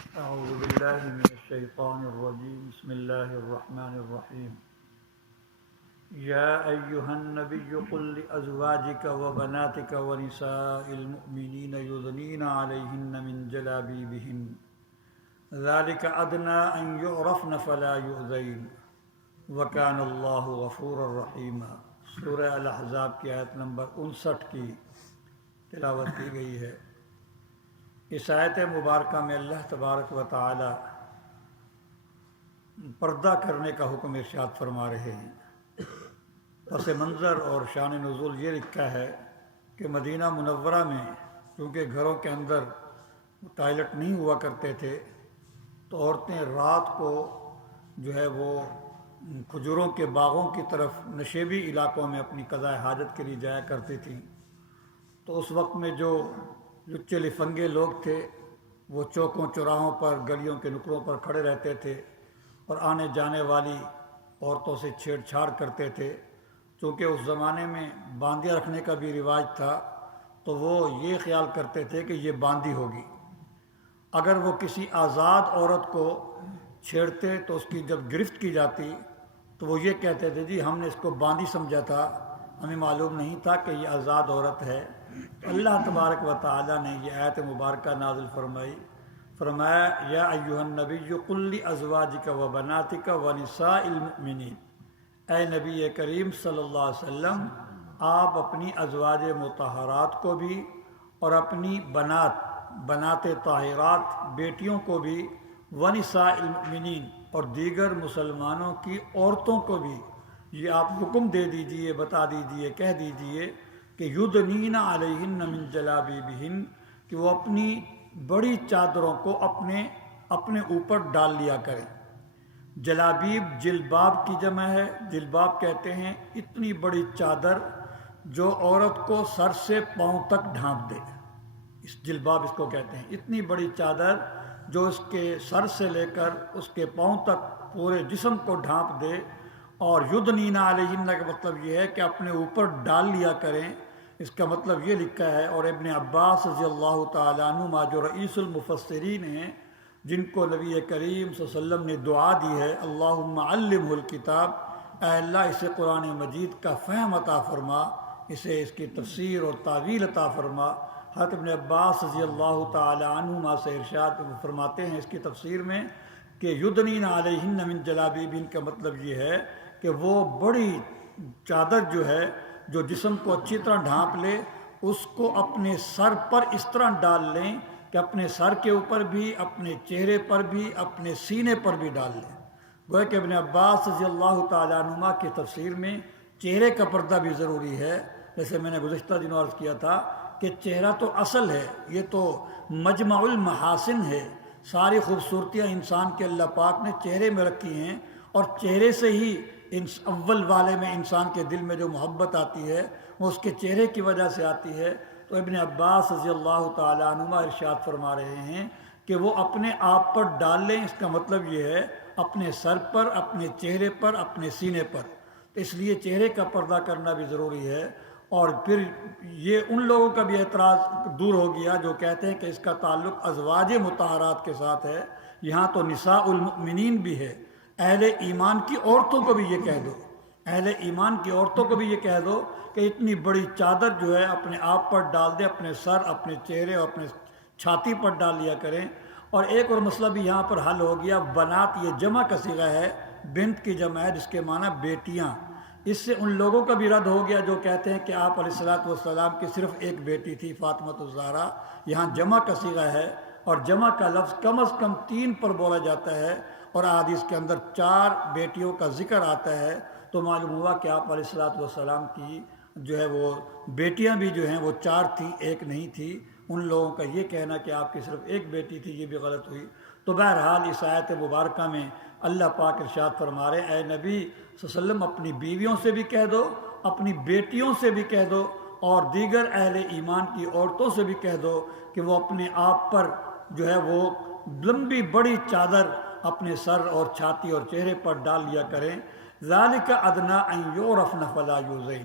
أعوذ بالله من الشيطان الرجيم بسم الله الرحمن الرحيم يا أيها النبي قل لأزواجك وبناتك ونساء المؤمنين يدنين عليهن من جلابيبهن ذلك أدنى أن يعرفن فلا يؤذين وكان الله غفورا رحيما۔ سورہ الاحزاب کی آیت نمبر 59 کی تلاوت کی گئی ہے۔ اس آیت مبارکہ میں اللہ تبارک و تعالی پردہ کرنے کا حکم ارشاد فرما رہے ہیں۔ پس منظر اور شان نزول یہ لکھا ہے کہ مدینہ منورہ میں چونکہ گھروں کے اندر ٹوائلٹ نہیں ہوا کرتے تھے تو عورتیں رات کو جو ہے وہ کھجوروں کے باغوں کی طرف نشیبی علاقوں میں اپنی قضاء حاجت کے لیے جایا کرتی تھیں۔ تو اس وقت میں جو لچے لفنگے لوگ تھے وہ چوکوں چوراہوں پر گلیوں کے نکڑوں پر کھڑے رہتے تھے اور آنے جانے والی عورتوں سے چھیڑ چھاڑ کرتے تھے۔ چونکہ اس زمانے میں باندیاں رکھنے کا بھی رواج تھا تو وہ یہ خیال کرتے تھے کہ یہ باندی ہوگی۔ اگر وہ کسی آزاد عورت کو چھیڑتے تو اس کی جب گرفت کی جاتی تو وہ یہ کہتے تھے جی ہم نے اس کو باندی سمجھا تھا، ہمیں معلوم نہیں تھا کہ یہ آزاد عورت ہے۔ تو اللہ تبارک و تعالی نے یہ آیت مبارکہ نازل فرمایا یا ایھا النبی قل لازواجک و بناتک و نساء المؤمنین، اے نبی کریم صلی اللہ علیہ وسلم آپ اپنی ازواج مطہرات کو بھی اور اپنی بنات طاہرات بیٹیوں کو بھی ونساء المؤمنین اور دیگر مسلمانوں کی عورتوں کو بھی یہ آپ حکم دے دیجئے، بتا دیجئے، کہہ دیجئے کہ یدنین علیہن من جلابیبہن، کہ وہ اپنی بڑی چادروں کو اپنے اوپر ڈال لیا کریں۔ جلابیب جلباب کی جمع ہے۔ جلباب کہتے ہیں اتنی بڑی چادر جو عورت کو سر سے پاؤں تک ڈھانپ دے، اس جلباب اس کو کہتے ہیں۔ اتنی بڑی چادر جو اس کے سر سے لے کر اس کے پاؤں تک پورے جسم کو ڈھانپ دے۔ اور یدنین علیہن کا مطلب یہ ہے کہ اپنے اوپر ڈال لیا کریں۔ اس کا مطلب یہ لکھا ہے، اور ابن عباس رضی اللہ تعالیٰ عنہما جو رئیس المفسرین ہیں، جن کو نبی کریم صلی اللہ علیہ وسلم نے دعا دی ہے اللہم علمہ الکتاب، اے اللہ اسے قرآن مجید کا فہم عطا فرما، اسے اس کی تفسیر اور تعویل عطا فرما۔ حضرت ابن عباس رضی اللہ تعالیٰ عنہما سے ارشاد فرماتے ہیں اس کی تفسیر میں کہ یدنین علیہن من جلابیبہن کا مطلب یہ ہے کہ وہ بڑی چادر جو ہے جو جسم کو اچھی طرح ڈھانپ لے، اس کو اپنے سر پر اس طرح ڈال لیں کہ اپنے سر کے اوپر بھی، اپنے چہرے پر بھی، اپنے سینے پر بھی ڈال لیں۔ گویا کہ ابن عباس رضی اللہ تعالیٰ عنہما کی تفسیر میں چہرے کا پردہ بھی ضروری ہے۔ جیسے میں نے گزشتہ دنوں عرض کیا تھا کہ چہرہ تو اصل ہے، یہ تو مجمع المحاسن ہے، ساری خوبصورتیاں انسان کے اللہ پاک نے چہرے میں رکھی ہیں، اور چہرے سے ہی اول والے میں انسان کے دل میں جو محبت آتی ہے وہ اس کے چہرے کی وجہ سے آتی ہے۔ تو ابن عباس رضی اللہ تعالیٰ عنہما ارشاد فرما رہے ہیں کہ وہ اپنے آپ پر ڈال لیں، اس کا مطلب یہ ہے اپنے سر پر، اپنے چہرے پر، اپنے سینے پر۔ تو اس لیے چہرے کا پردہ کرنا بھی ضروری ہے۔ اور پھر یہ ان لوگوں کا بھی اعتراض دور ہو گیا جو کہتے ہیں کہ اس کا تعلق ازواج مطہرات کے ساتھ ہے، یہاں تو نساء المؤمنین بھی ہے۔ اہل ایمان کی عورتوں کو بھی یہ کہہ دو، اہل ایمان کی عورتوں کو بھی یہ کہہ دو کہ اتنی بڑی چادر جو ہے اپنے آپ پر ڈال دے، اپنے سر، اپنے چہرے اور اپنے چھاتی پر ڈال لیا کریں۔ اور ایک اور مسئلہ بھی یہاں پر حل ہو گیا، بنات یہ جمع کا صیغہ ہے، بنت کی جمع ہے جس کے معنی بیٹیاں۔ اس سے ان لوگوں کا بھی رد ہو گیا جو کہتے ہیں کہ آپ علیہ الصلوۃ والسلام کی صرف ایک بیٹی تھی فاطمۃ الزہرا۔ یہاں جمع کا صیغہ ہے، اور جمع کا لفظ کم از کم 3 پر بولا جاتا ہے، اور احادیث کے اندر 4 بیٹیوں کا ذکر آتا ہے۔ تو معلوم ہوا کہ آپ علیہ الصلوۃ والسلام کی جو ہے وہ بیٹیاں بھی جو ہیں وہ 4 تھیں، ایک نہیں تھی۔ ان لوگوں کا یہ کہنا کہ آپ کی صرف ایک بیٹی تھی یہ بھی غلط ہوئی۔ تو بہرحال اس آیت مبارکہ میں اللہ پاک ارشاد فرما رہے اے نبی صلی اللہ علیہ وسلم اپنی بیویوں سے بھی کہہ دو، اپنی بیٹیوں سے بھی کہہ دو، اور دیگر اہل ایمان کی عورتوں سے بھی کہہ دو کہ وہ اپنے آپ پر جو ہے وہ لمبی بڑی چادر اپنے سر اور چھاتی اور چہرے پر ڈال لیا کریں۔ ذالک ادنی ان یعرفن فلا یؤذین،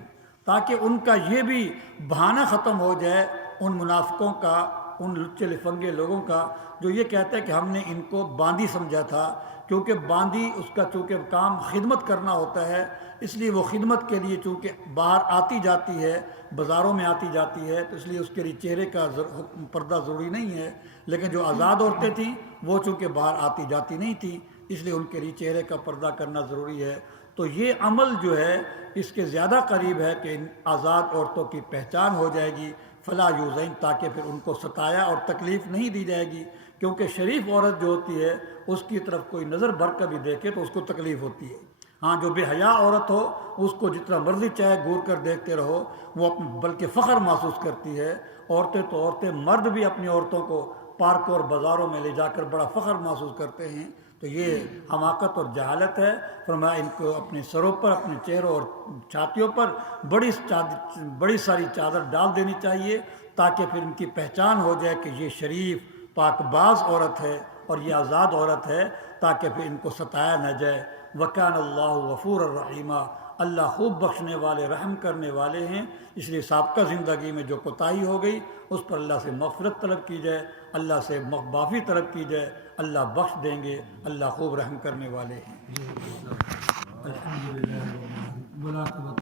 تاکہ ان کا یہ بھی بہانہ ختم ہو جائے ان منافقوں کا ان لچے لفنگے لوگوں کا جو یہ کہتے ہیں کہ ہم نے ان کو باندی سمجھا تھا، کیونکہ باندی اس کا چونکہ کام خدمت کرنا ہوتا ہے، اس لیے وہ خدمت کے لیے چونکہ باہر آتی جاتی ہے، بازاروں میں آتی جاتی ہے، تو اس لیے اس کے لیے چہرے کا پردہ ضروری نہیں ہے۔ لیکن جو آزاد عورتیں تھیں وہ چونکہ باہر آتی جاتی نہیں تھیں، اس لیے ان کے لیے چہرے کا پردہ کرنا ضروری ہے۔ تو یہ عمل جو ہے اس کے زیادہ قریب ہے کہ ان آزاد عورتوں کی پہچان ہو جائے گی، فلا یوزین، تاکہ پھر ان کو ستایا اور تکلیف نہیں دی جائے گی، کیونکہ شریف عورت جو ہوتی ہے اس کی طرف کوئی نظر بھر کر بھی دیکھے تو اس کو تکلیف ہوتی ہے۔ ہاں، جو بے حیا عورت ہو اس کو جتنا مرضی چاہے گور کر دیکھتے رہو، وہ بلکہ فخر محسوس کرتی ہے۔ عورتیں تو عورتیں، مرد بھی اپنی عورتوں کو پارکوں اور بازاروں میں لے جا کر بڑا فخر محسوس کرتے ہیں۔ تو یہ حماقت اور جہالت ہے۔ فرمایا ان کو اپنے سروں پر، اپنے چہروں اور چھاتیوں پر بڑی ساری چادر ڈال دینی چاہیے، تاکہ پھر ان کی پہچان ہو جائے کہ یہ شریف پاک باز عورت ہے اور یہ آزاد عورت ہے، تاکہ پھر ان کو ستایا نہ جائے۔ وَكَانَ اللَّهُ غَفُورًا رَحِيمًا، اللہ خوب بخشنے والے، رحم کرنے والے ہیں۔ اس لیے سابقہ زندگی میں جو کوتاہی ہو گئی اس پر اللہ سے مغفرت طلب کی جائے، اللہ سے معافی طلب کی جائے، اللہ بخش دیں گے، اللہ خوب رحم کرنے والے ہیں۔ الحمدللہ